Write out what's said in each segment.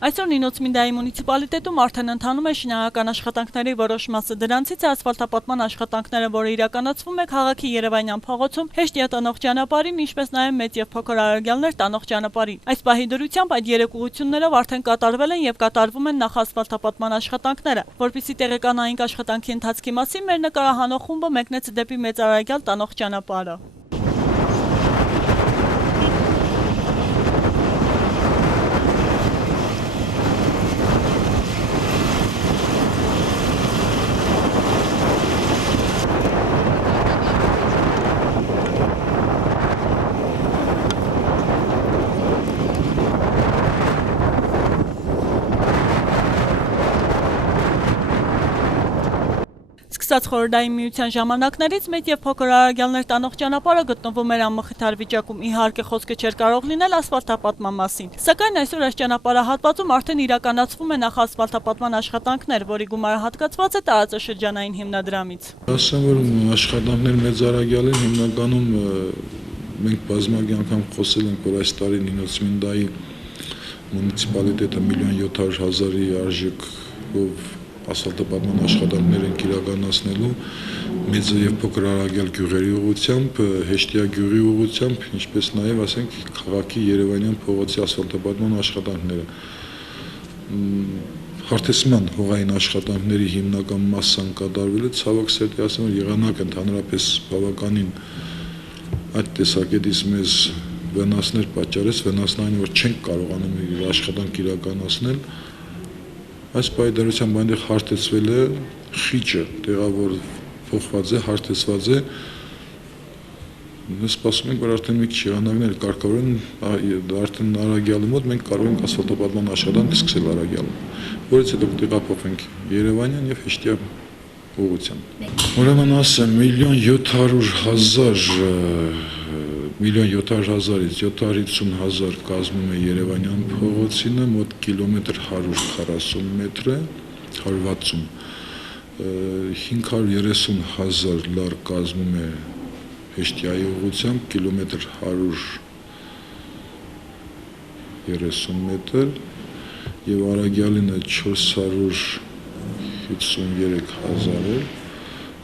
Այսօր Նինոցմինդայի մունիցիպալիտետում արդեն ընթանում է շինարարական աշխատանքների որոշ մասը, դրանցից է ասֆալտապատման աշխատանքները, որը իրականացվում է քաղաքի Երևանյան փողոցում, հեշտիա տանող ճանապարհին, ինչպես նաև մեծ եւ փոքր արագյալներ տանող ճանապարհին։ Այս պահի դրությամբ այդ երեք ուղղություններով արդեն կատարվել են եւ կատարվում են նախ ասֆալտապատման աշխատանքները, որպեսզի տեղեկանայինք աշխատանքի ընթացքի մասին մեր նկարահանող խումբը մեկնեց դեպի մեծ արագյալ տանող ճանապարհը։ Սկսած խորհրդային միության ժամանակներից մեծ եւ փոքր արագյալներ տանող ճանապարհը գտնվում էր անմխիթար վիճակում, իհարկե խոսքը չէր կարող լինել ասֆալտապատման մասին։ Սակայն այսօր այս ճանապարհահատվածում արդեն իրականացվում է նախ ասֆալտապատման աշխատանքներ, որի գումարահատկացված է տարածաշրջանային հիմնադրամից։ Ասեմ, որ աշխատանքներ մեծ արագյալին հիմնականում մենք բազմակի անգամ խոսել ենք, որ այս տարի Նինոցմինդայի մունիցիպալիտետը 1.700.000-ի արժեքով ասֆալտապատման աշխատանքներ են իրականացնելու մեծ եւ փոքր արագյալ գյուղերի ուղղությամբ, հեշտիա գյուղի ուղղությամբ, ինչպես նաեւ ասենք քաղաքի Երևանյան փողոցի ասֆալտապատման աշխատանքները։ Հարթեցման հողային աշխատանքների հիմնական մասսան կատարվել է, ցավոք սերտի ասեմ, որ եղանակ ընդհանրապես բավականին այդ տեսակետից մեզ վնասներ պատճառեց, վնասն այն որ չենք կարողանում իր աշխատանք իրականացնել։ Այս պայմանությամբ այնտեղ հարթեցվել է խիճը, տեղավոր փոխված է, հարթեցված է։ Մենք սպասում ենք, որ արդեն մի քիչ եղանակներ կարգավորեն, արդեն արագյալի մոտ մենք կարող ենք ասֆալտապատման աշխատանք սկսել արագյալում, որից հետո կտեղափոխվենք Երևանյան եւ հեշտիա ուղղությամբ։ Ուրեմն ասեմ 1.700.000-ից 750.000 կազմում է Երևանյան փողոցինը, մոտ կիլոմետր 140 մետր է, 160, 530.000 լար կազմում է հեշտիայի ուղղությամբ, կիլոմետր 130 մետր եւ արագյալինը 453.000 է,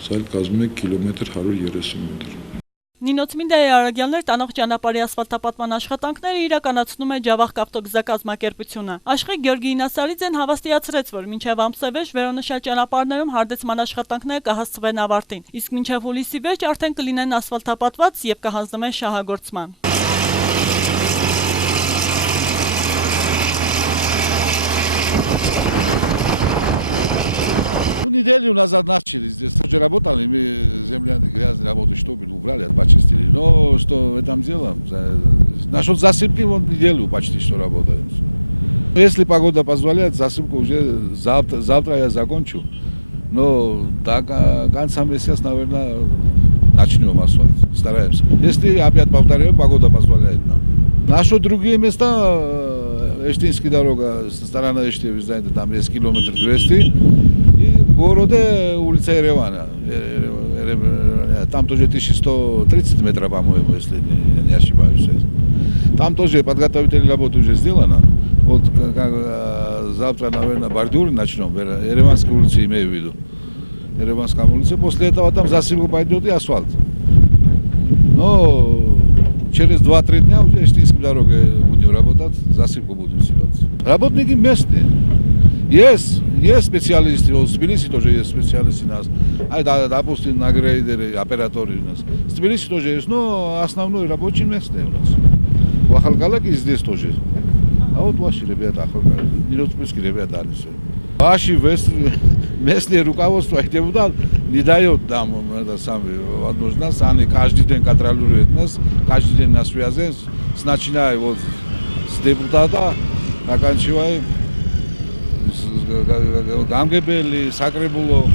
սա կազմում է կիլոմետր 130 մետր։ Նինոցմինդայի արագյալներ տանող ճանապարհի ասֆալտապատման աշխատանքները իրականացնում է Ջավախ կավտոգզակազմակերպությունը։ Աշխենիկ Գեորգիինասարիձեն հավաստիացրեց, որ մինչև ամսվերջը վերոնշյալ ճանապարհներում հարդեցման աշխատանքները կհասցվեն ավարտին, իսկ մինչև հուլիսի վերջ արդեն կլինեն ասֆալտապատված եւ կհանձնվեն շահագործման։ Неделю назад начали здесь, тоже работали, мы земляные грязные работы, что были, убрали, почистили. Но что в этом дело? Насчет засыпки, вот неделю почти что работаем. Если погода позволяет, засыпку уже завтра я закончу. Но до конца месяца, наверное, начнем асфальт, стараемся. Если, опять повторяю, погода позволяет нам. Насчет другие места, Эштинская дорога, сторона Эшти, вы знаете, там есть километр 200. В городе улица Еревана, там тоже 1130 метров, по-моему, если не ошибаюсь. Там тоже подготовительная работа уже сделана. Вот завтра, наверное, бордюр начнем, Ереванской улицы имею в виду. Ереванская улица, после этого там засыпка пойдет и асфальт. Но через 2-3 дня уже Эштинской дорогой будем работать, засыпку будем сыпать. Работники местные. Есть специалисты, в Тбилиси тоже есть специалисты у нас, допустим, на грейдеры, операторы у нас. В Тбилиси тоже есть, но основной рабочий местный у нас. В Ахалкалаке здесь тоже. А вот ваши ребята, нинотминские ребята, они все. Ваши местные руководство, депутат не дает нам возможность, они каждый день контролируют нас, каждый день на связи, начиная вот с депутата, заканчивая Гамгебели, Сакребуло,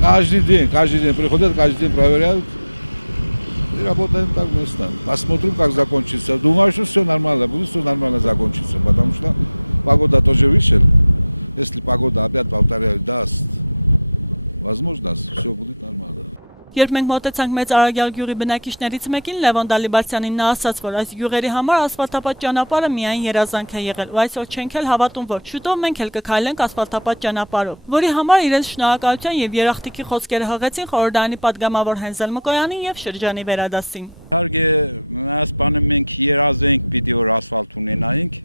каждый день приходят, каждый день проверяют и работаем так вместе. Посмотрим, как закончится. Думаю, что все нормально, будет все нормально закончится, потому что погода тоже выше. Если погода опять, повторяю, даст возможность, все будет нормально. Երբ մենք մոտեցանք Մեծ Արագյալ գյուղի բնակիչներից մեկին, Լևոն Դալիբասյանին նա ասաց, որ այս գյուղերի համար ասֆալտապատ ճանապարհը միայն երազանք է եղել, ու այսօր չենք էլ հավատում, որ շուտով մենք էլ կքայլենք ասֆալտապատ ճանապարհով, որի համար իրենց շնորհակալության եւ երախտիկի խոսքերը հղեցին խորհրդարանի падգամավոր Հենզել Մկոյանին եւ շրջանի վերադասին։ Իհարկե, ասպանը մենք երազենք պիտի որ ասֆալտ ունենայինք,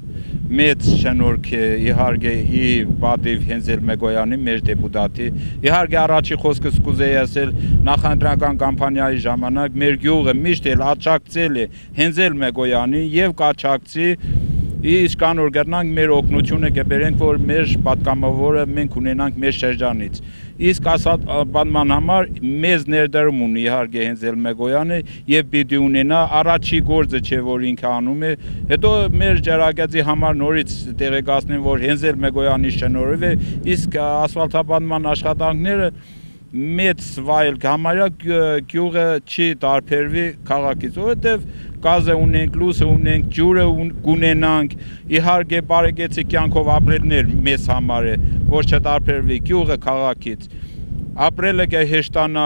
մեծ շնորհք է իհարկե ի պատիվ Հենզել Մկոյանի մեր դեպուտատի։ Իհարկե առաջի խոսքս կուզեի ասել նախընտրական կամպանիայի ժամանակ մեր գյուղը միշտ էլ աջակցել է Հենզել Մկոյանին եւ կաջակցի իսկ կանոր գտնանք մեր օգնությունը կբերենք որ մեր պատգամավորը մենք ունենանք մեր շրջանից իսկ ասfaltաբանման համար մեծ ներդրում ունի իհարկե Հենզել Մկոյանը եւ պիտի ունենա առաջի գործը չէ որ ինքը անում է հետո մեր ջրագածի համար նորից տեղեկացնեմ որ Հենզել Մկոյանի շնորհիվ է իսկ ասfaltաբանման աշխատանքները մեծ վայել համարյա գյուղը չի տարբերվի քաղաքից որովհետեւ գազը ունենք, լույսը ունենք, ջուրը կունենանք, իհարկե բարեկեցիկ կյանքով ապրելներ մեզ համար է, որ չտարբերվի գյուղը քաղաքից։ Ապրելը կհեշտանա,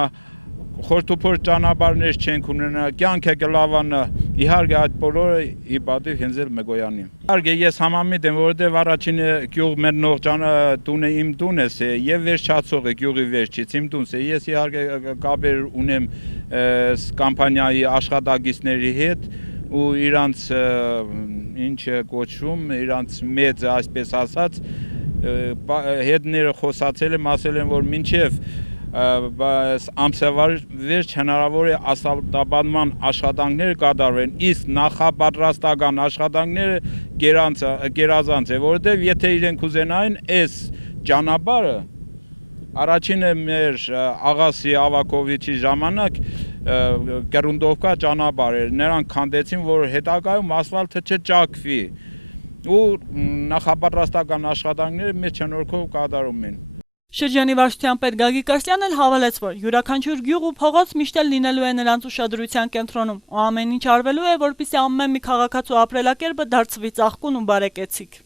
խորթուփոր ճանապարհներ չենք ունենա, կյանքը կլավանա, իհարկե այդ բոլորը ի պատիվ Հենզել Մկոյանի։ Իհարկե ես համամիտ եմ, որովհետև առաջինը գյուղ մտնող տունը իմ տունս է եւ վերջացողը գյուղի վերջից իմ տունս է։ Ես իհարկե կապեր ունեմ կամպանիայի աշխատակիցների հետ ու իրանց ինչ կոչվում, իրանց մեծ այսպես ասած հետները խոսացել եմ, ասել են որ մինչեւ ամսավար վերջ հնարավոր է ասfaltաբանման աշխատանքներ կատարվեն, իսկ նախապատրաստական աշխատանքները գերազանց է, որովհետև եթե իրենք ուզենային այս ճանապարհը առաջինը մեր Աղասի Ավակովիչի ժամանակ Կերունդովկա ճանապարհ էր, նրանք քանդեցին, որ հետագայում ասfaltը չճակվի ու նախապատրաստական աշխատանքները մեր շնորհքով կատարում են։ Շրջանի վարչության պետ Գագիկ Ասլյանն էլ հավելեց, որ յուրաքանչյուր գյուղ ու փողոց միշտ էլ լինելու է նրանց ուշադրության կենտրոնում, ու ամեն ինչ արվելու է, որպեսզի ամեն մի քաղաքացու ապրելակերպը դարձվի ծաղկուն ու բարեկեցիկ։